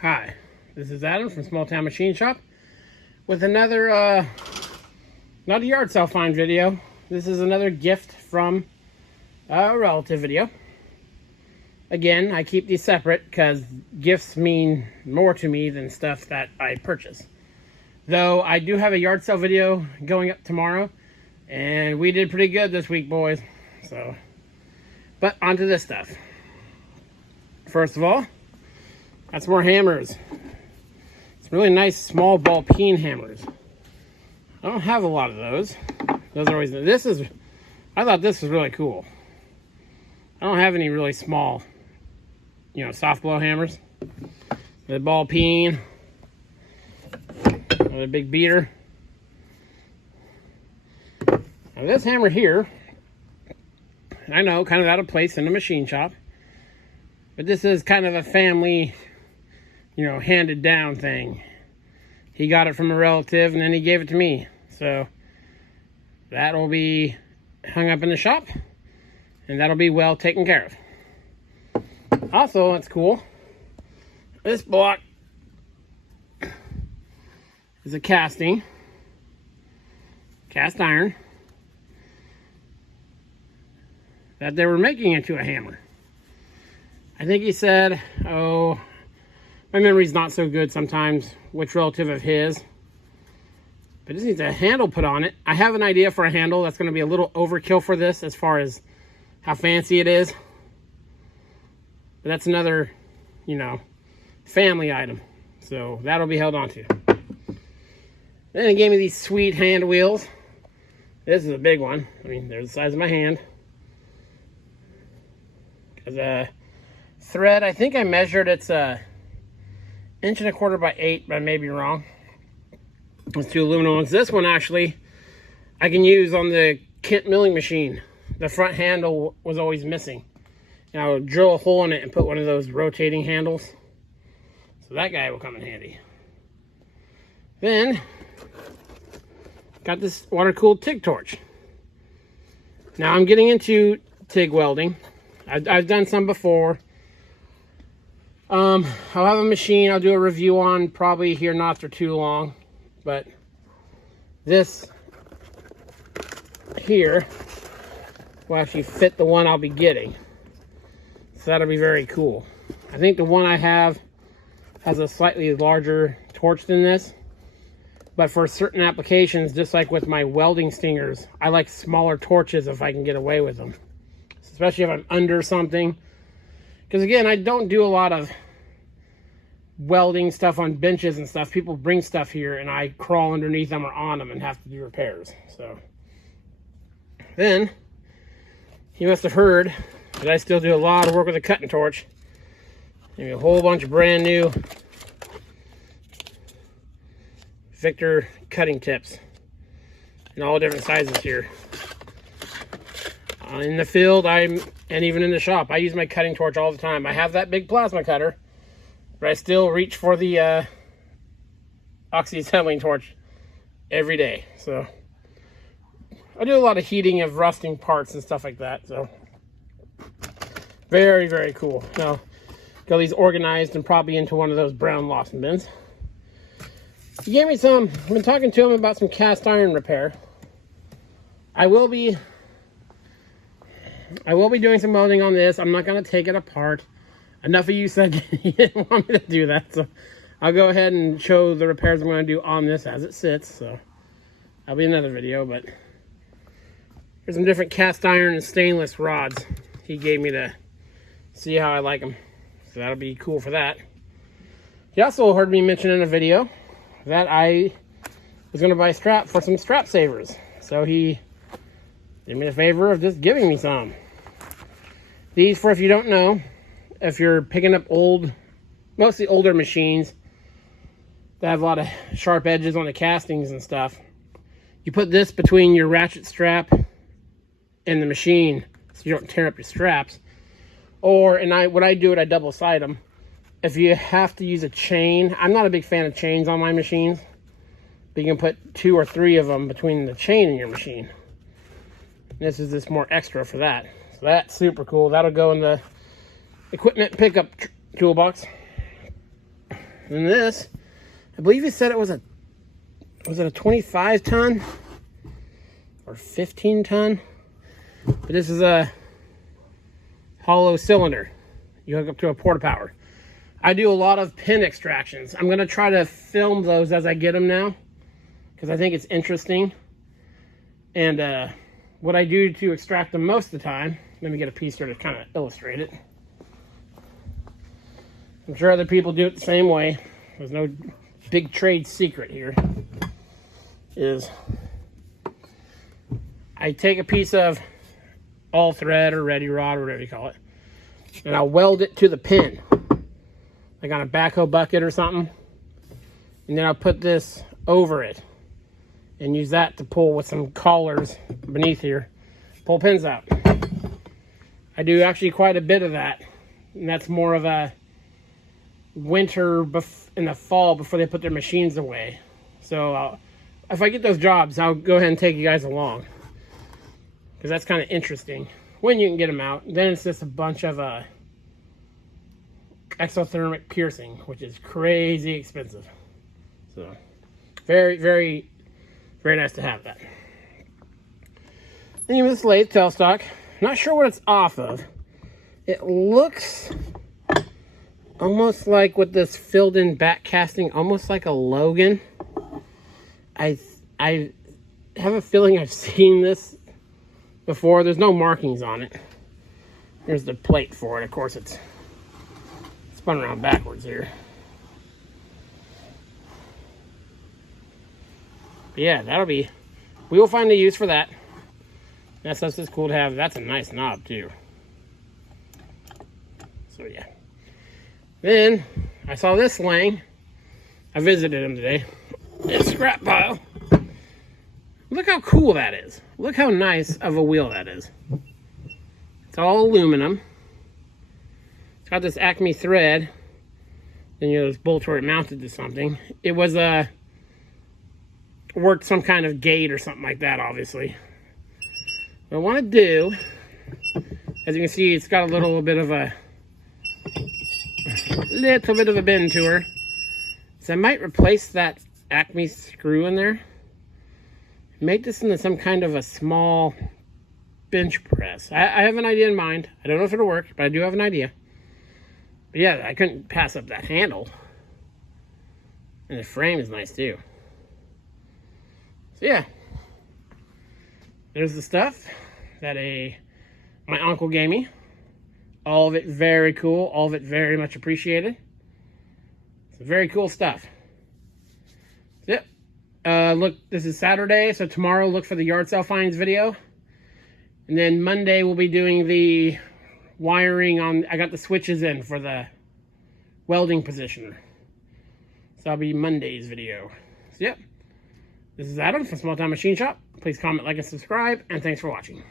Hi, this is Adam from Small Town Machine Shop with another, not a yard sale find video. This is another gift from a relative video. Again, I keep these separate because gifts mean more to me than stuff that I purchase. Though I do have a yard sale video going up tomorrow, and we did pretty good this week, boys. So, but onto this stuff. First of all, that's more hammers. It's really nice small ball peen hammers. I don't have a lot of those. Those are always, I thought this was really cool. I don't have any really small, soft blow hammers. The ball peen, another big beater. Now this hammer here, I know, kind of out of place in a machine shop, but this is kind of a family, handed down thing. He got it from a relative and then he gave it to me. So that'll be hung up in the shop and that'll be well taken care of. Also, it's cool. This block is a cast iron that they were making into a hammer. I think he said, my memory's not so good sometimes, which relative of his. But this needs a handle put on it. I have an idea for a handle that's going to be a little overkill for this as far as how fancy it is. But that's another, family item. So that'll be held on to. Then he gave me these sweet hand wheels. This is a big one. I mean, they're the size of my hand. Because thread, I think I measured it's a 1.25 inches by 8, but I may be wrong. There's 2 aluminum ones. This one actually I can use on the Kent milling machine. The front handle was always missing, and I would drill a hole in it and put one of those rotating handles, so that guy will come in handy. Then got this water-cooled TIG torch. Now I'm getting into TIG welding. I've done some before. I'll have a machine I'll do a review on probably here not for too long, but this here will actually fit the one I'll be getting, so that'll be very cool. I think the one I have has a slightly larger torch than this, but for certain applications, just like with my welding stingers, I like smaller torches if I can get away with them, especially if I'm under something. Because again, I don't do a lot of welding stuff on benches and stuff. People bring stuff here and I crawl underneath them or on them and have to do repairs. So then you must have heard that I still do a lot of work with a cutting torch. Maybe a whole bunch of brand new Victor cutting tips in all different sizes here. In the field, and even in the shop, I use my cutting torch all the time. I have that big plasma cutter, but I still reach for the oxy-acetylene torch every day. So I do a lot of heating of rusting parts and stuff like that. So very, very cool. Now, got these organized and probably into one of those brown Lawson bins. He gave me some. I've been talking to him about some cast iron repair. I will be doing some welding on this. I'm not going to take it apart. Enough of you said you didn't want me to do that, so I'll go ahead and show the repairs I'm going to do on this as it sits. So that'll be another video, but here's some different cast iron and stainless rods he gave me to see how I like them. So that'll be cool for that. He also heard me mention in a video that I was going to buy a strap for some strap savers. So he did me the favor of just giving me some. These, for if you don't know, if you're picking up mostly older machines that have a lot of sharp edges on the castings and stuff, you put this between your ratchet strap and the machine so you don't tear up your straps. Or, what I do, I double side them. If you have to use a chain, I'm not a big fan of chains on my machines, but you can put 2 or 3 of them between the chain and your machine. This is just more extra for that. So that's super cool. That'll go in the equipment pickup toolbox. And this, I believe he said it was was it a 25 ton or 15 ton? But this is a hollow cylinder. You hook up to a porta power. I do a lot of pin extractions. I'm going to try to film those as I get them now, because I think it's interesting. And what I do to extract them most of the time, let me get a piece here to kind of illustrate it. I'm sure other people do it the same way. There's no big trade secret here. Is I take a piece of all thread or ready rod or whatever you call it, and I'll weld it to the pin, like on a backhoe bucket or something. And then I'll put this over it and use that to pull with some collars beneath here, pull pins out. I do actually quite a bit of that, and that's more of a winter in the fall before they put their machines away. So if I get those jobs, I'll go ahead and take you guys along, because that's kind of interesting when you can get them out. Then it's just a bunch of exothermic piercing, which is crazy expensive. So very, very, very nice to have that. Then you have this lathe tailstock. Not sure what it's off of. It looks almost like with this filled in back casting, almost like a Logan. I have a feeling I've seen this before. There's no markings on it. Here's the plate for it. Of course, it's spun around backwards here. But yeah, we will find a use for that. That's just cool to have. That's a nice knob too. So yeah. Then I saw this laying. I visited him today. It's a scrap pile. Look how cool that is. Look how nice of a wheel that is. It's all aluminum. It's got this Acme thread. Then you know, this bolt where it mounted to something. It was worked some kind of gate or something like that, obviously. What I want to do, as you can see, it's got a little bit of a bend to her. So I might replace that Acme screw in there. Make this into some kind of a small bench press. I have an idea in mind. I don't know if it'll work, but I do have an idea. But yeah, I couldn't pass up that handle. And the frame is nice too. So yeah. There's the stuff that my uncle gave me. All of it very cool. All of it very much appreciated. It's very cool stuff. Yep. Look, this is Saturday, so tomorrow look for the yard sale finds video. And then Monday we'll be doing the wiring on, I got the switches in for the welding positioner. So that'll be Monday's video. So yep. This is Adam from Small Town Machine Shop. Please comment, like, and subscribe, and thanks for watching.